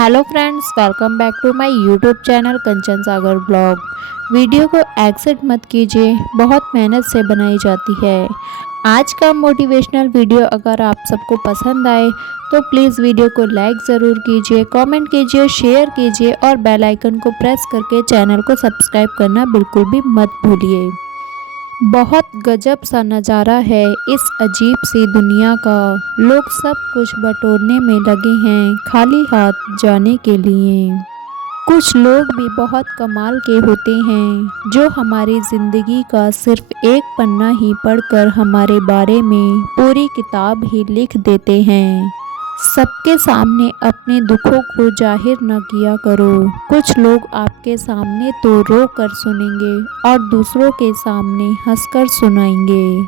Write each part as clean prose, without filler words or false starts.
Hello friends, welcome back to my YouTube channel Kanchan Sagar blog. Video को accept मत कीजिए, बहुत मेहनत से बनाई जाती है। आज का मोटिवेशनल वीडियो अगर आप सबको पसंद आए तो प्लीज़ वीडियो को लाइक ज़रूर कीजिए, कमेंट कीजिए, शेयर कीजिए और बेल आइकन को प्रेस करके चैनल को सब्सक्राइब करना बिल्कुल भी मत भूलिए। बहुत गजब सा नज़ारा है इस अजीब सी दुनिया का। लोग सब कुछ बटोरने में लगे हैं, खाली हाथ जाने के लिए। कुछ लोग भी बहुत कमाल के होते हैं जो हमारी ज़िंदगी का सिर्फ एक पन्ना ही पढ़कर हमारे बारे में पूरी किताब ही लिख देते हैं। सबके सामने अपने दुखों को जाहिर न किया करो। कुछ लोग आपके सामने तो रो कर सुनेंगे और दूसरों के सामने हंसकर सुनाएंगे।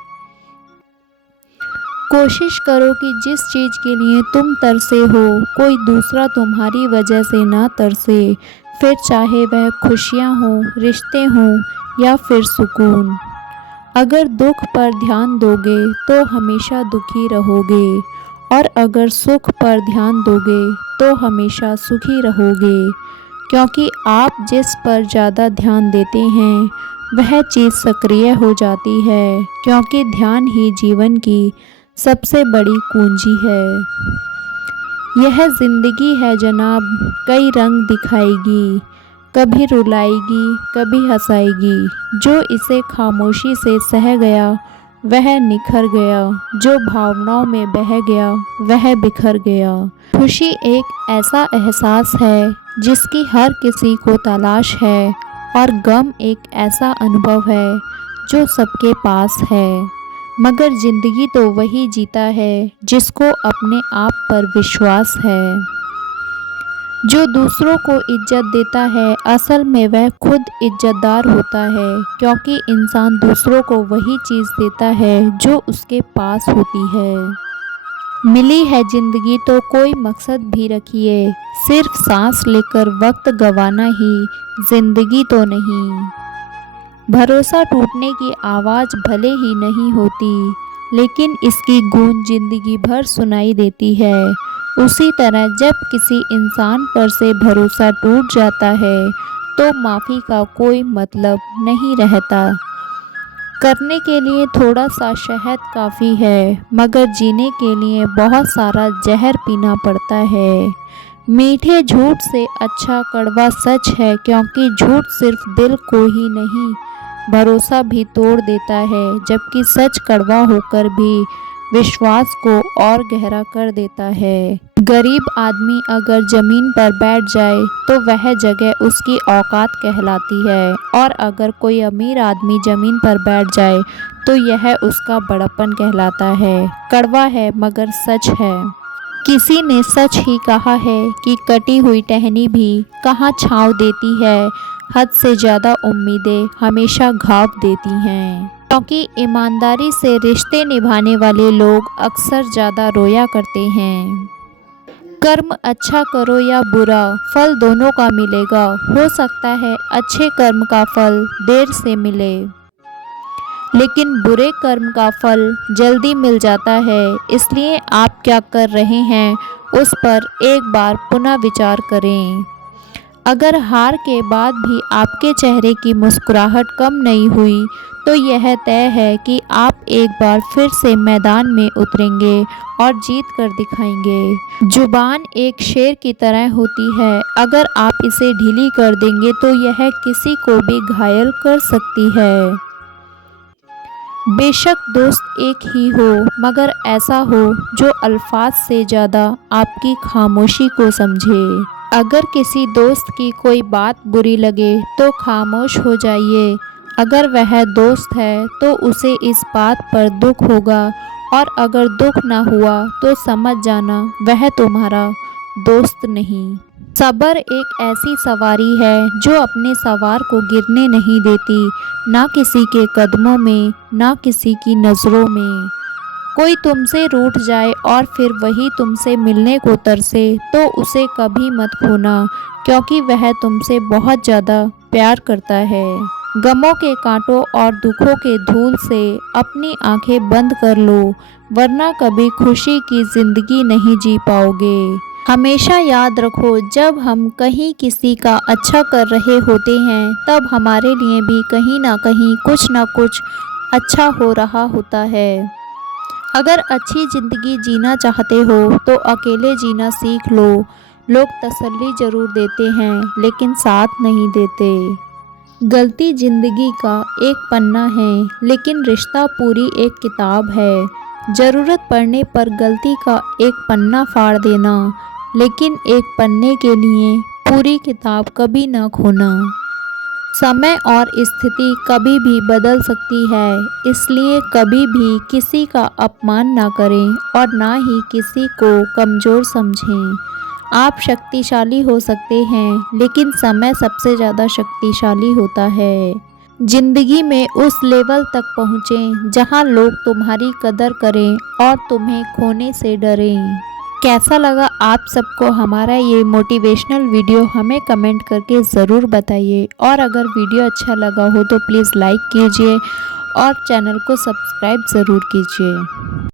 कोशिश करो कि जिस चीज़ के लिए तुम तरसे हो कोई दूसरा तुम्हारी वजह से ना तरसे, फिर चाहे वह खुशियाँ हो, रिश्ते हों या फिर सुकून। अगर दुख पर ध्यान दोगे तो हमेशा दुखी रहोगे और अगर सुख पर ध्यान दोगे तो हमेशा सुखी रहोगे, क्योंकि आप जिस पर ज़्यादा ध्यान देते हैं वह चीज़ सक्रिय हो जाती है, क्योंकि ध्यान ही जीवन की सबसे बड़ी कुंजी है। यह ज़िंदगी है जनाब, कई रंग दिखाएगी, कभी रुलाएगी कभी हंसाएगी। जो इसे खामोशी से सह गया वह निखर गया, जो भावनाओं में बह गया वह बिखर गया। खुशी एक ऐसा एहसास है जिसकी हर किसी को तलाश है और गम एक ऐसा अनुभव है जो सबके पास है। मगर ज़िंदगी तो वही जीता है जिसको अपने आप पर विश्वास है। जो दूसरों को इज्जत देता है असल में वह खुद इज्जतदार होता है, क्योंकि इंसान दूसरों को वही चीज़ देता है जो उसके पास होती है। मिली है ज़िंदगी तो कोई मकसद भी रखिए, सिर्फ सांस लेकर वक्त गंवाना ही ज़िंदगी तो नहीं। भरोसा टूटने की आवाज़ भले ही नहीं होती, लेकिन इसकी गूंज ज़िंदगी भर सुनाई देती है। उसी तरह जब किसी इंसान पर से भरोसा टूट जाता है तो माफ़ी का कोई मतलब नहीं रहता। करने के लिए थोड़ा सा शहद काफ़ी है, मगर जीने के लिए बहुत सारा जहर पीना पड़ता है। मीठे झूठ से अच्छा कड़वा सच है, क्योंकि झूठ सिर्फ दिल को ही नहीं भरोसा भी तोड़ देता है, जबकि सच कड़वा होकर भी विश्वास को और गहरा कर देता है। गरीब आदमी अगर ज़मीन पर बैठ जाए तो वह जगह उसकी औकात कहलाती है, और अगर कोई अमीर आदमी ज़मीन पर बैठ जाए तो यह उसका बड़प्पन कहलाता है। कड़वा है मगर सच है। किसी ने सच ही कहा है कि कटी हुई टहनी भी कहाँ छाँव देती है, हद से ज़्यादा उम्मीदें हमेशा घाव देती हैं। क्योंकि ईमानदारी से रिश्ते निभाने वाले लोग अक्सर ज़्यादा रोया करते हैं। कर्म अच्छा करो या बुरा, फल दोनों का मिलेगा। हो सकता है अच्छे कर्म का फल देर से मिले, लेकिन बुरे कर्म का फल जल्दी मिल जाता है। इसलिए आप क्या कर रहे हैं उस पर एक बार पुनः विचार करें। अगर हार के बाद भी आपके चेहरे की मुस्कुराहट कम नहीं हुई तो यह तय है कि आप एक बार फिर से मैदान में उतरेंगे और जीत कर दिखाएंगे। जुबान एक शेर की तरह होती है, अगर आप इसे ढीली कर देंगे तो यह किसी को भी घायल कर सकती है। बेशक दोस्त एक ही हो, मगर ऐसा हो जो अल्फाज से ज़्यादा आपकी खामोशी को समझे। अगर किसी दोस्त की कोई बात बुरी लगे तो खामोश हो जाइए। अगर वह दोस्त है तो उसे इस बात पर दुख होगा, और अगर दुख ना हुआ तो समझ जाना वह तुम्हारा दोस्त नहीं। सब्र एक ऐसी सवारी है जो अपने सवार को गिरने नहीं देती, ना किसी के कदमों में ना किसी की नज़रों में। कोई तुमसे रूठ जाए और फिर वही तुमसे मिलने को तरसे तो उसे कभी मत खोना, क्योंकि वह तुमसे बहुत ज़्यादा प्यार करता है। गमों के कांटों और दुखों के धूल से अपनी आंखें बंद कर लो, वरना कभी खुशी की ज़िंदगी नहीं जी पाओगे। हमेशा याद रखो, जब हम कहीं किसी का अच्छा कर रहे होते हैं तब हमारे लिए भी कहीं ना कहीं कुछ ना कुछ अच्छा हो रहा होता है। अगर अच्छी ज़िंदगी जीना चाहते हो तो अकेले जीना सीख लो। लोग तसल्ली ज़रूर देते हैं लेकिन साथ नहीं देते। गलती ज़िंदगी का एक पन्ना है लेकिन रिश्ता पूरी एक किताब है। ज़रूरत पड़ने पर गलती का एक पन्ना फाड़ देना, लेकिन एक पन्ने के लिए पूरी किताब कभी ना खोना। समय और स्थिति कभी भी बदल सकती है, इसलिए कभी भी किसी का अपमान ना करें और ना ही किसी को कमज़ोर समझें। आप शक्तिशाली हो सकते हैं लेकिन समय सबसे ज़्यादा शक्तिशाली होता है। ज़िंदगी में उस लेवल तक पहुँचें जहां लोग तुम्हारी कदर करें और तुम्हें खोने से डरें। कैसा लगा आप सबको हमारा ये मोटिवेशनल वीडियो, हमें कमेंट करके ज़रूर बताइए। और अगर वीडियो अच्छा लगा हो तो प्लीज़ लाइक कीजिए और चैनल को सब्सक्राइब ज़रूर कीजिए।